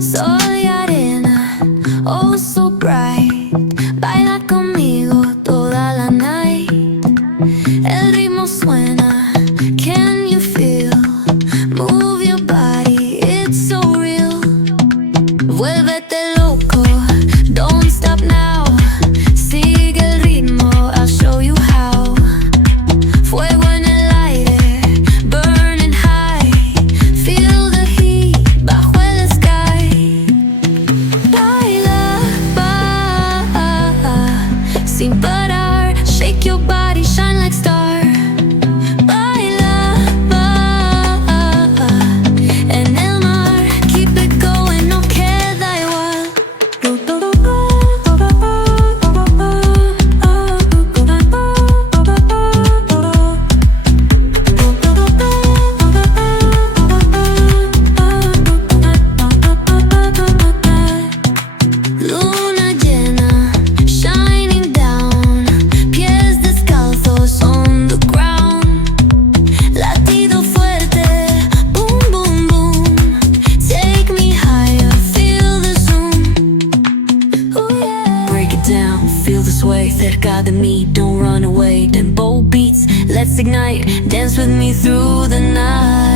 Soy arena, oh so bright. Baila conmigo toda la night. El ritmo suena, can you feel? Move your body, it's so real. Vuélvete loco, don't stop now. Sigue el ritmo, I'll show you how. Fuego en el aire, burning high. Feel the heat bajo el sky. Baila, sin parar. Shake your body, shine like star. Baila, en el mar. Keep it going, no queda igual. Luna llena, shining down. Pies descalzos on the ground. Latido fuerte, boom, boom, boom. Take me higher, feel the zoom. Ooh, yeah. Break it down, feel the sway. Cerca de mí, don't run away. Tempo beats, let's ignite. Dance with me through the night.